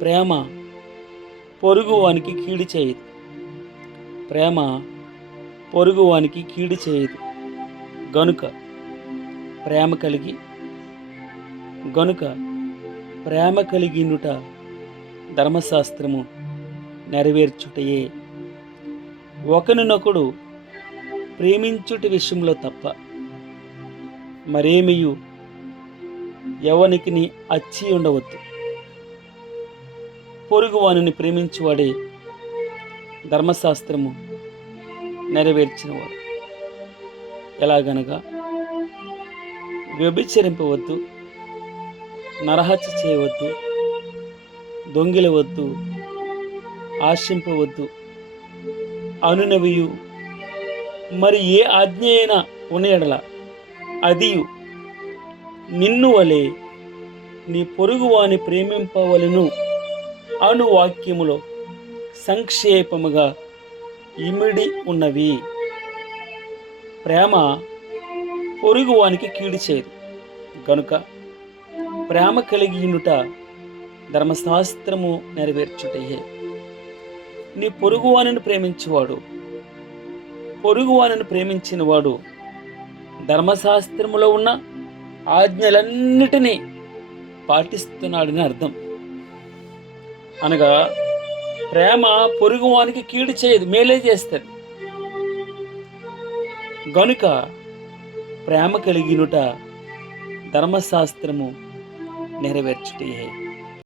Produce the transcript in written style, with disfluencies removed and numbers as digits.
ప్రేమ పొరుగువానికి కీడు చేయదు. ప్రేమ పొరుగువానికి కీడు చేయదు. గనుక ప్రేమ కలిగి గనుక ప్రేమ కలిగినుట ధర్మశాస్త్రము నెరవేర్చుటయే. ఒకరినొకడు ప్రేమించుట విషయంలో తప్ప మరేమియు ఎవనికి అచ్చి ఉండవద్దు. పొరుగువానిని ప్రేమించువాడే ధర్మశాస్త్రము నెరవేర్చినవాడు. ఎలాగనగా వ్యభిచరింపవద్దు, నరహత్య చేయవద్దు, దొంగిలవద్దు, ఆశింపవద్దు అనునవియు మరి ఏ ఆజ్ఞ అయినా ఉన్న ఎడల అదియు నిన్ను వలె నీ పొరుగువాని ప్రేమింపవలెను అను వాక్యములో సంక్షేపముగా ఇమిడి ఉన్నవి. ప్రేమ పొరుగువానికి కీడు చేయదు. గనుక ప్రేమ కలిగియుండుట ధర్మశాస్త్రము నెరవేర్చుటయే. నీ పొరుగువానిని ప్రేమించిన వాడు ధర్మశాస్త్రములో ఉన్న ఆజ్ఞలన్నిటినీ పాటిస్తున్నాడని అర్థం. అనగా ప్రేమ పొరుగువానికి కీడు చేయదు, మేలే చేస్తుంది. గనుక ప్రేమ కలిగినుట ధర్మశాస్త్రము నెరవేర్చుటయే.